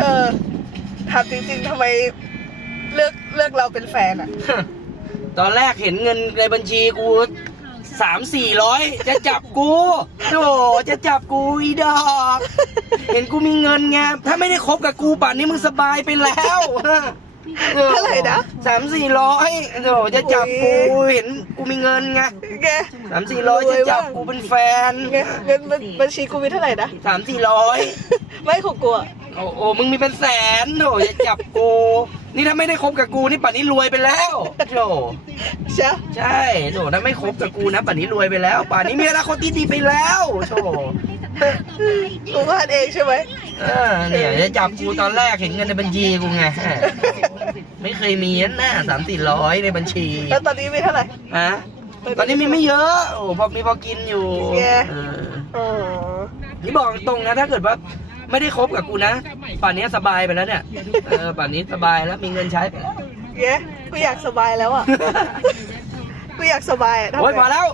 เธอถามจริงๆทำไมเลือกเลือกเราเป็นแฟนอะ ตอนแรกเห็นเงินในบัญชีกูสามสี่ร้อยจะจับกูโธ่จะจับกูอีดอก เห็นกูมีเงินไงถ้าไม่ได้คบกับกูป่านนี้มึงสบายไปแล้วเท่าไหร่นะสามสี่ร้อยโธ่จะจับกูเห็นกูมีเงินไงแกสามสี่ร้อยจะจับกูเป็นแฟนไงเงินบัญบัญชีกูมีเท่าไหร่นะสามสี่ร้อยไม่ของกูอะโอ้โอ้มึงมีเป็นแสนโธ่จะจับกู นี่ถ้าไม่ได้คบกับกูนี่ป่านนี้รวยไปแล้วโธ่ใช่ใช่โถถ้าไม่คบกับกูนะป่านนี้รวยไปแล้ว ป่านนี้มีอนาคตที่ดีไปแล้วโถกูวาดเองใช่ไหมเออเนี่ยจะจับกูตอนแรกเห็นเงินในบัญชีกูไงไม่เคยมีนั่นน่ะสามสี่ร้อยในบัญชี แล้วตอนนี้มีเท่าไหร่ฮะตอนนี้มีไม่เยอะโอ้พอมีพอกินอยู่แย่เอออ๋อนี่บอกตรงนะถ้าเกิดว่า ไม่ได้คบกับกูนะ ป่านนี้สบายไปแล้วเนี่ย เออ ป่านนี้สบายแล้วมีเงินใช้ไปแล้วแกกูอยากสบายแล้วอะ กูอยากสบายอะทำไมโอ้ยพอแล้ว